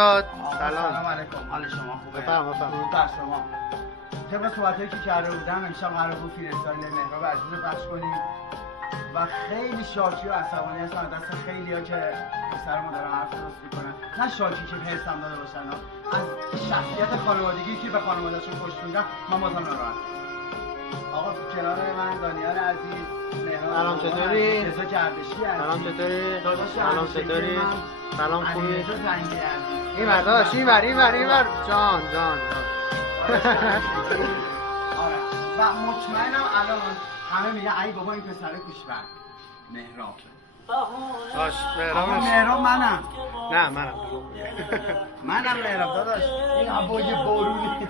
سلام علیکم، حال شما خوبه؟ بفرمایید. درود بر شما. طبق صحبتایی که کرده بودم امشب قرار بود فیرستایل مهراب عزیز رو پخش کنیم و خیلی شاکی و عصبانی هستم دست خیلی‌ها که سر ما دارن حرف درست میکنن. نه شاکی که حسم داده باشن، از شخصیت خانوادگی که به خانواده‌شون خوش میدن من بازم ناراحتم. آقا کنار من دانیال عزیز، مهراب. سلام چطوری؟ رضا گردشی عزیز. سلام چطوری؟ سلام چطوری؟ سلام خوبی؟ علیرضا زنگی عزیز. این برداشت این بر جان آره و مطمئنم الان همه میگن ای بابا این پسر کوشبر مهراب. باش آقا مهراب منم مهراب داداش. این هوای بارونی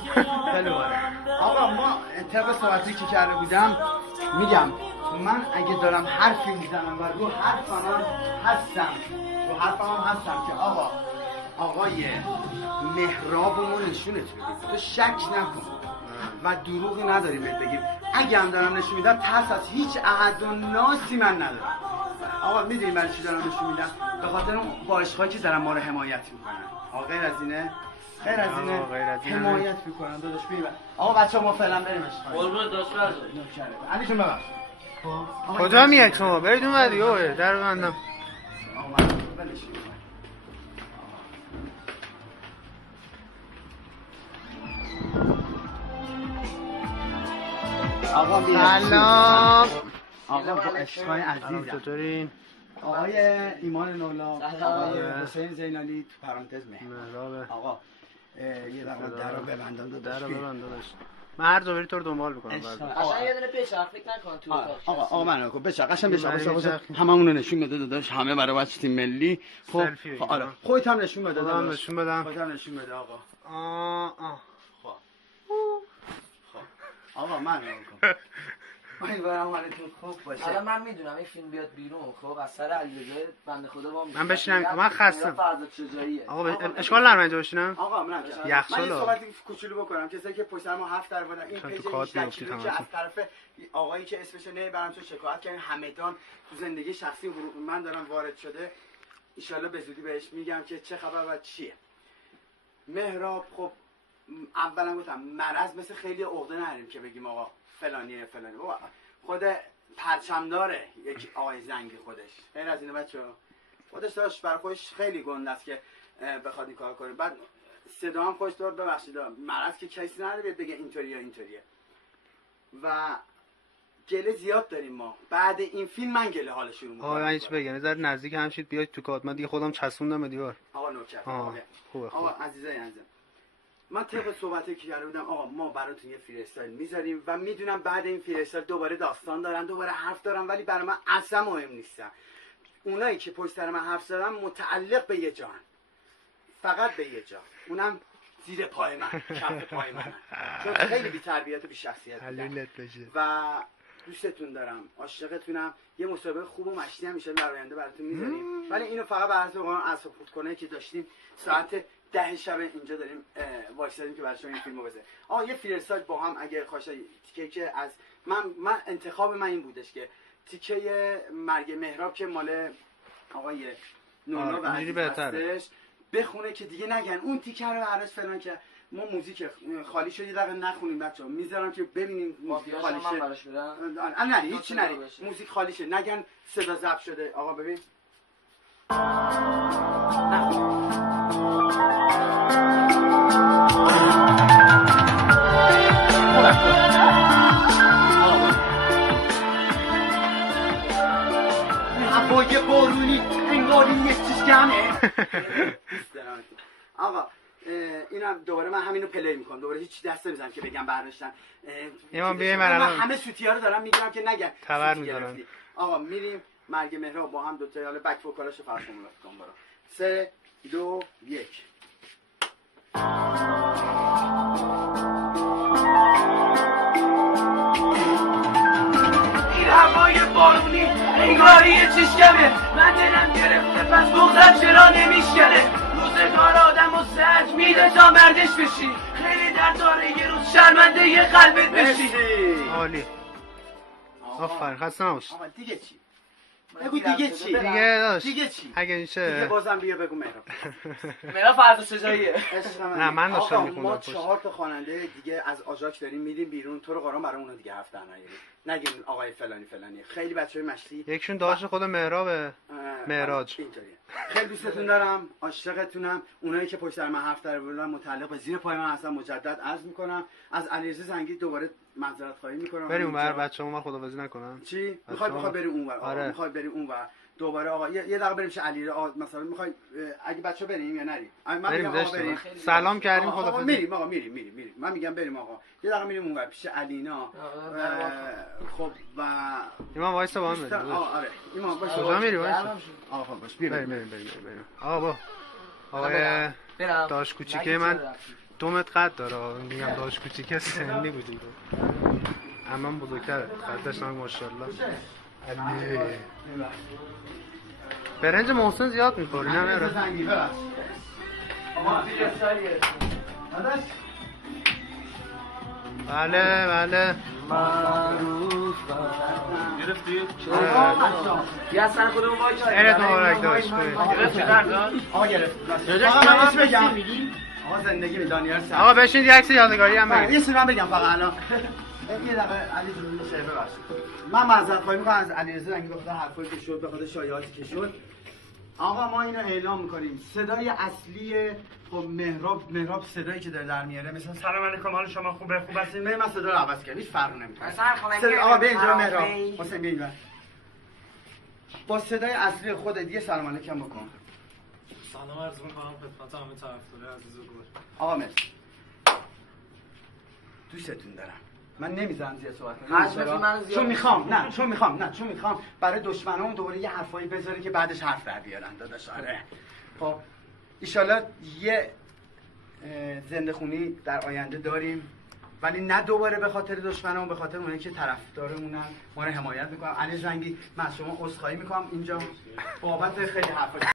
خیلی باره. آقا ما طبق صحبتی که کرده بودم میگم من اگه دارم حرفی میزنم و رو حرفم هستم که آقای مهرابمو نشونت بدید، تو شک نکن و دروغی نداریم بهت بگیم. اگه هم دارم نشون میدم ترس از هیچ احد و ناسی من ندارم. آقا میدونی من چی دارم نشون میدم؟ به خاطر اون باشگاهی که دارم ما رو حمایت میکنن. آقا غیر از اینه حمایت میکنن داداش. ببین آقا بچه‌ها ما فعلا بریم اشغال. قربون داشت برزا علی جون ببخش. کجا میاد شما؟ برید اون ور یوه در ببندم. آقا من ولش کن. آقا سلام. آقا با عشقای عزیزم چطورین؟ آقای ایمان نولا، آقای حسین زینالی تو پرانتز مهراب. آقا یه دقیقه درو ببندم در ببند داداش. من هر جا بری تو رو دنبال میکنم بعد. اصلا یه دونه پیچ فکر نکن تو آقا من بچه قشنگ بشه هممون رو نشون بده داداش، همه برای بچه تیم ملی. خب آره خودت هم نشون بده داداش. نشون بدم. خودت هم نشون بده آقا. خب آقا من امیدوارم حالتون خوب باشه. حالا من میدونم این فیلم بیاد بیرون، خب از سر علیرضا بنده خدا با من بشینم، من خستم. فرزاد شجاعیه. آقا اشکال نداره اینجا بشینم. آقا من یخچال یه صحبتی کوچولو بکنم. کسایی که پشت سر ما حرف در بودن این پیج که از طرف آقایی که اسمش نمیبرم چون شکایت کردن همدان تو زندگی شخصی حقوق من دارم وارد شده، ان شاءالله به زودی بهش میگم که چه خبر و چیه. مهراب خب اولا گفتم مرض مثل خیلی عقده نریم که بگیم آقا فلانیه بابا خود پرچم داره یک آقای زنگی خودش. غیر از اینه بچه‌ها خودش داشت برای خودش خیلی گنده است که بخواد این کار کنه. بعد صدا هم خوش داد. ببخشید مرض که کسی نداره بگه اینطوریه و گله زیاد داریم ما. بعد این فیلم من گله حال شروع می‌کنم. آقا من هیچ بگم نظر نزدیک هم شید بیاید تو کات. من دیگه خودم چسبوندم به دیوار. آقا نوکر. خوبه. آقا عزیزای من طبق صحبتی که کرده بودم آقا ما براتون یه فریستایل میذاریم و میدونم بعد این فریستایل دوباره داستان دارن، دوباره حرف دارن، ولی برای من اصلا مهم نیستن. اونایی که پشت سر من حرف زدن متعلق به یه جان، فقط به یه جا، اونم زیر پای من، کف پای من، چون خیلی بی تربیت و بی شخصیت و دوستتون دارم، عاشقتونم. یه مسابقه خوب و مشتی هم میشه در آینده براتون میذاریم، ولی اینو فقط بر اساس قانون اعصاب خردکنه که داشتیم ساعت 10 شب اینجا داریم وایسادیم که برای شما این فیلمو بزنیم. یه فیلرساج با هم اگه خواشه تیکه که از من انتخاب من این بودش که تیکه مرگ مهراب که مال آقای نونا و عزیز هستش بخونه که دیگه نگن اون تیکه رو براش فلان که ما موزیک خالی شد یه دقیقه نخونیم بچه‌ها. میذارم که ببینیم موزیک خالی شد. نه هیچی نه، موزیک خالی شد نگن صدا ضبط شده. آقا ببین هوای بارونی انگاری یه چیز کمه. آقا اینم دوباره من همینو پلی میکنم، دوباره هیچ دست نمیزنم که بگم برداشتن. من همه سوتیا رو دارم میگیرم که نگن تبر میذارم. آقا میریم مرگ مهراب با هم دوتا حالا بک وکالاشو فرض کنم برام 3 2 1. این هوای بارونی انگاری یه چشمه، من دلم گرفته پس بغضم چرا نمیشکنه. روزگار آدم و سرج میده تا مردش بشی، خیلی در داره یه روز شرمنده یه قلبت بشی. عالی. آفرین خسته نباش. آقا دیگه چی؟ بگو دیگه چی؟ دیگه داشت دیگه چی؟ اگه دیگه میشه بازم بیا بگو مهراب. مرا فرض سجاییه. عشق نه، من داشتم آقا، می‌خوندم ما پشت. 4 تا خواننده دیگه از آژاک داریم میدیم بیرون، تو رو قرآن برای اونا دیگه هفته نیاریم. نگیم آقای فلانی فلانی. خیلی بچهای مشتی یکشون داشت خود مهرابه معراج. اینطوریه. خیلی دوستتون دارم، عاشقتونم. اونایی که پشت سر من حرف در بودن متعلق به زیر پای من هستن مجدد عرض میکنم. از علیرضا زنگی دوباره معذرت خواهی میکنم. بریم اونور بچه‌ها ما خداحافظی نکنن. چی؟ میخوای بریم اونور؟ آره. میخوای بریم اونور دوباره آقا یه دقیقه بریم علی مثلا میخوای اگه بچه‌ها بریم یا نریم؟ من میگم آقا بریم. سلام کردیم آقا خداحافظی. میریم آقا میریم. من میگم بریم آقا. یه دقیقه میریم اونور پیش علینا. خب و ایمان وایسا با هم بریم. آره ایمان باش. کجا میری وایسا؟ آقا خب باش بریم. آقا با آقای داش کوچیکه من 2 متر قد داره. میگم داش کوچیکه سنی بودی. اما بزرگتره. قدش هم ماشاءالله. علی. برنج محسن زیاد می‌خوری نه مهراب؟ زنگی ببخش. آقا فیرستایلیه. داداش بله یا سر خودمون وای کردیم. ایرت مبارک داشت کنید. آقا گرفت. آقا من اسم بگم. آقا زندگی می دانیال سر. آقا بشین یه عکس یادگاری هم بگیر. یه چیزی من بگم فقط الان. یه دقیقه علی جون میشه ببخشید. من معذرت خواهی میکنم از علیرضا زنگی به خاطر حرفایی که شد، به خاطر شایعاتی که شد. آقا ما اینو اعلام میکنیم. صدای اصلی خب مهراب صدایی که داره در میاره مثلا سلام علیکم حال شما خوب هستین؟ من صدا رو عوض کردم. هیچ فرقی نمیکنه. آقا به اینجا مهراب. حسین بیا اینجا. با صدای اصلی خودت یه سلام علیکم بکن. سلام عرض می‌کنم خدمت همه طرفدارای عزیز و گل. آقا مرسی. دوستتون دارم. من نمیذارم زیاد صحبت کنم. چون میخوام برای دشمنام دوباره یه حرفایی بذاره که بعدش حرف در بیارن داداش. آره. خب ان یه زنده خونی در آینده داریم ولی نه دوباره به خاطر دشمنام، به خاطر اونایی که طرفدارمونن ما رو حمایت میکنن. علی زنگی من از شما عذرخواهی میکنم اینجا بابت خیلی حرفا